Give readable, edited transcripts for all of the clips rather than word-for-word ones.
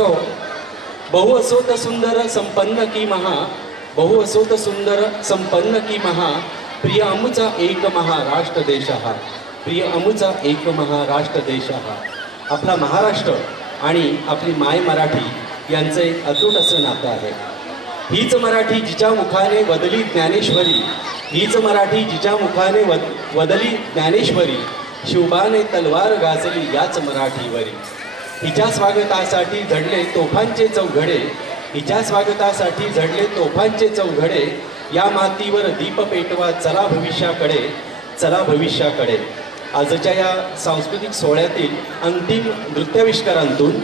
रसिको, बहु असोत सुंदर संपन्न की महा, बहु असोत सुंदर संपन्न की महा, प्रिय अमुचा एक महाराष्ट्र देश हा, प्रिय अमुचा एक महाराष्ट्र देश हा. आपला महाराष्ट्र आणि आपली माय मराठी यांचं एक अतूट असं नातं आहे. हीच मराठी जिच्या मुखाने वदली ज्ञानेश्वरी, हीच मराठी जिच्या मुखाने वदली ज्ञानेश्वरी, शिवबाने तलवार गाजली याच मराठीवरी. हिच्या स्वागतासाठी झडले तोफांचे चौघडे, हिच्या स्वागतासाठी झडले तोफांचे चौघडे, या मातीवर दीप पेटवा चला भविष्याकडे, चला भविष्याकडे. आजच्या या सांस्कृतिक सोहळ्यातील अंतिम नृत्याविष्कारांतून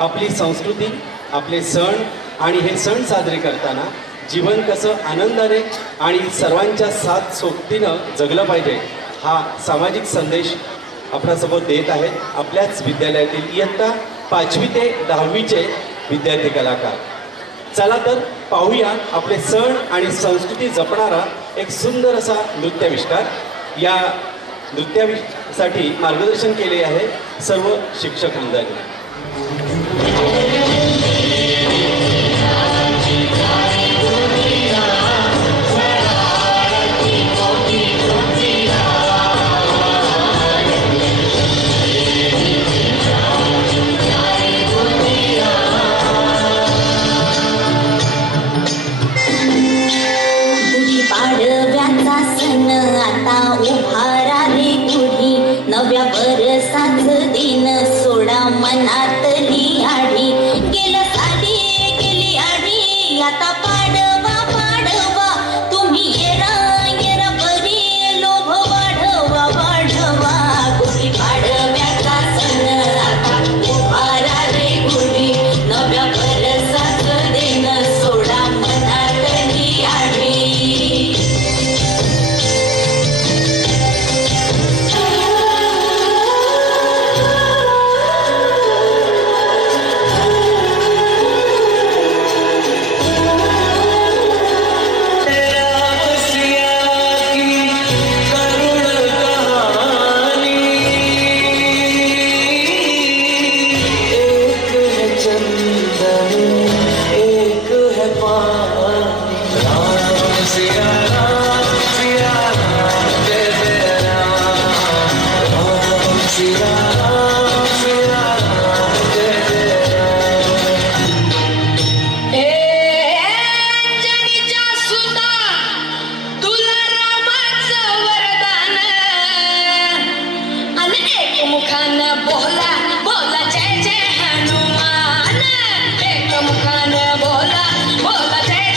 आपली संस्कृती, आपले सण आणि हे सण साजरे करताना जीवन कसं आनंदाने आणि सर्वांच्या साथ सोबतीनं जगलं पाहिजे हा सामाजिक संदेश आपल्यासोबत देत आहेत आपल्याच विद्यालयातील इयत्ता 5वी ते 10वीचे विद्यार्थी कलाकार. चला तर पाहूया आपले सण आणि संस्कृती जपणारा एक सुंदर असा नृत्याविष्कार. या नृत्यासाठी मार्गदर्शन केले आहे सर्व शिक्षक वृंदांनी. नव्या बरसाच दिन सोडा मनातली आढी, गेलं साडी गेली आढी, आता पाडवा पाडवा तुम्ही येरा येरा बरी लोभ वाढवा वाढवा. गुढी पाडव्याचा सण आता उभारा रे गुढी, नव्या बरसाच दिन सोडा मनातली आढी. बोला बोला जय जय हनुमान, एक मुखान बोला बोला जय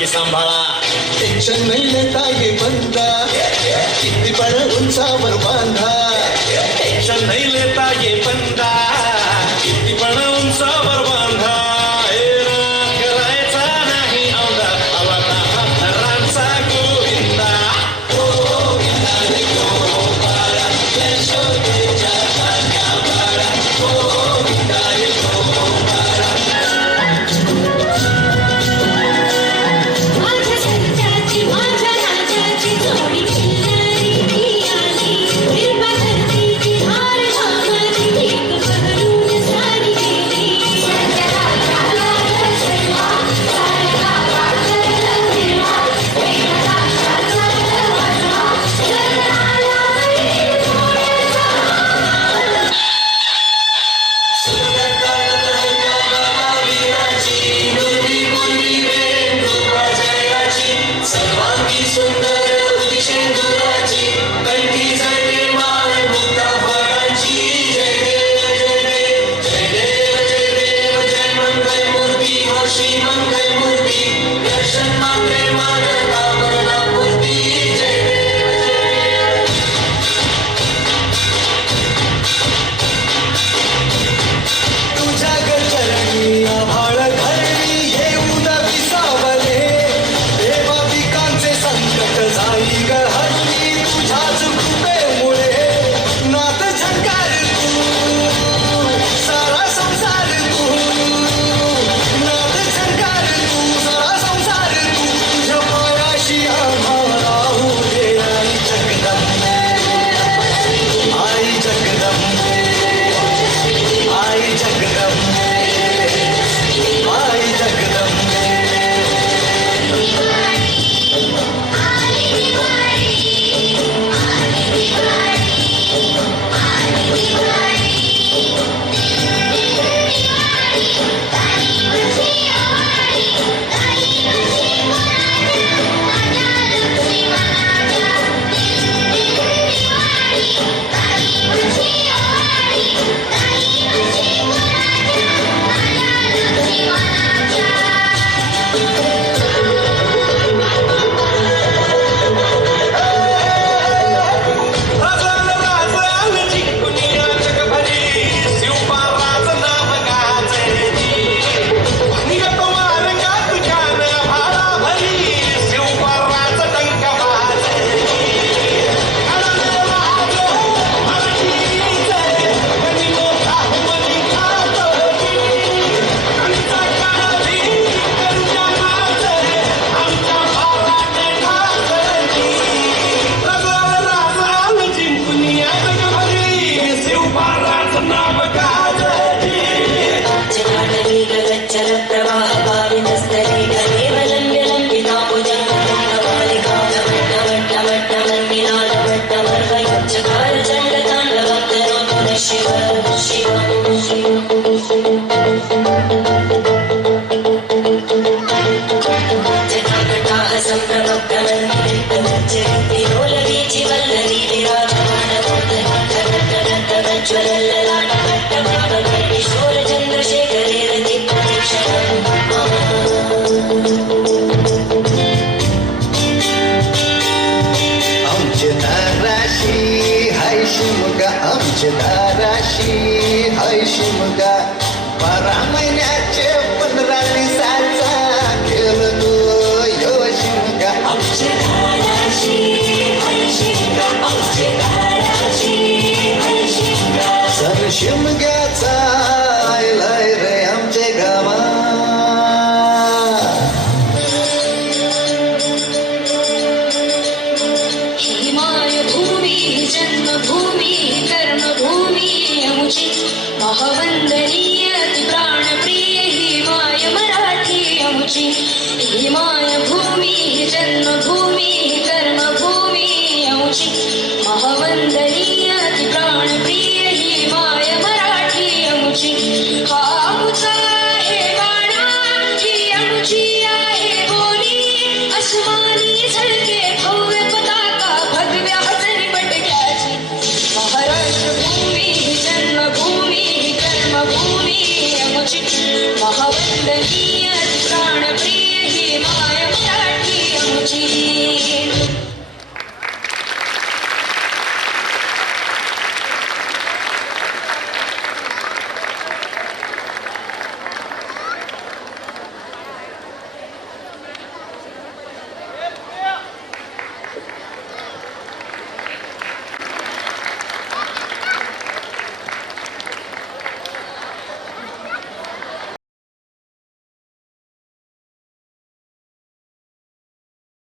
की सांभाळा. टेन्शन नाही लेता ये बंदा किती पण उंचावर बांधा. टेन्शन नाही लेता ये बंदा किती पण उंचावर बांधा. करायचा नाही औंधा आवाज हा थरांचा गोविंदा. माझ्या संताची माझ्या राजाची जोडी किल्लारी ती आली. निर्मा धरतीची हार घामाची एक बहरून सारी गेली. सगळ्या राजाला सर्वा सारखा वाटला फिरवा. वेगळा राजाचा वाजवा जगाला बैल घोड्याचा. सर्वांगी सुंदर शेंदुराची कंठी जळते माळ मुक्ता फळाची. जय देव जय देव जय देव जय देव जय मंगल मूर्ती हो श्री मंगल मूर्ती. दर्शन मात्रे मानता मरणापूर्ती. जय देव जय देव. तुझ्या गचरणी आभाळ घरणी येऊन विसावले. देवा पिकांचे संकट जाई ग हरली. तुझ्याच कृपेमुळे नाथ झंकार तू सारा संसार तू. नाथ झंकार तू सारा संसार तू. तुझ्या पायाशी आम्हाला होऊ दे आई जगदंबे. आई जगदंबे आई जगदंबे आई जगदंबे. दाराशी हाय शिमगा. 12 महिन्याचे 15 दिवसाचा खेळ तो यो शिमगा. आमच्या दाराशी हाय शिमगा. आमच्या दाराशी हाय शिमगा. सण शिमग्याचा आयलाय रे आमचे गावा. ही मायभूमी जन्मभूमी कर्मभूमी आमची महावंदनीय प्राणप्रिय ही माय मराठी आमची. ही मायभूमी जन्म